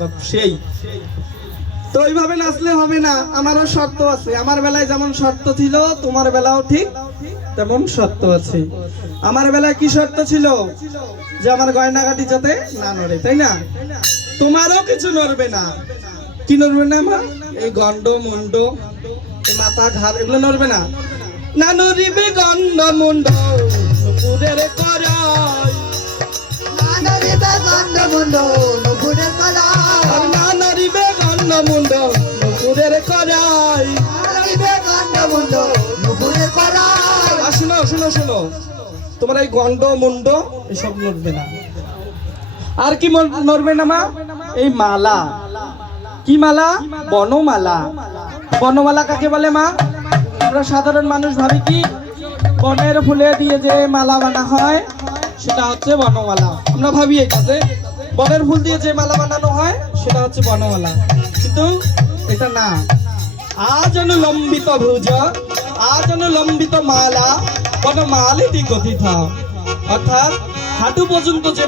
বাপ সেই তো এইভাবে নাচলে হবে না, আমারও শর্ত আছে। আমার বেলায় যেমন শর্ত ছিল তোমার বেলাও ঠিক তেমন শর্ত আছে। আমার বেলায় কি শর্ত ছিল? যে আমার গয়নাগাটি যাতে না নড়ে, তাই না? তোমারও কিছু নড়বে না। কি নড়বে না? আমার এই গন্ড মুন্ড, এই মাথা ঘাড় এগুলো নড়বে না। না নড়িবে গন্ড মুন্ড নুপুরের করাই, না নড়িবে গন্ড মুন্ড নুপুরের করাই, না নড়িবে গন্ড মুন্ড নুপুরের করাই, নড়িবে গন্ড মুন্ড নুপুরের করাই। আর শোনো শোনো শোনো, তোমার এই গন্ড মুন্ড এসব নড়বে না। আর কি নড়বে না মা? এই মালা। কি মালা? বনমালা। বনমালা কাকে বলে মা? আমরা সাধারণ মানুষ ভাবি কি বনের ফুলে দিয়ে যে মালা বানা হয় সেটা হচ্ছে বনমালা। আমরা ভাবি এটাতে বনের ফুল দিয়ে যে মালা বানানো হয় সেটা হচ্ছে বনমালা, কিন্তু এটা না। আজ অনুলম্বিত ভুজ, আজ অনুলম্বিত মালা বনমালিতি কথিত, অর্থাৎ হাঁটু পর্যন্ত যে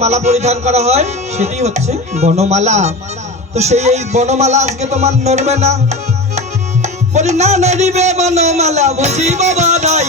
মালা পরিধান করা হয় সেটি হচ্ছে বনমালা। তো সেই এই বনমালা আজকে তোমার নড়বে না। বলি না নড়িবে বনমালা বুঝি বাবা রাই,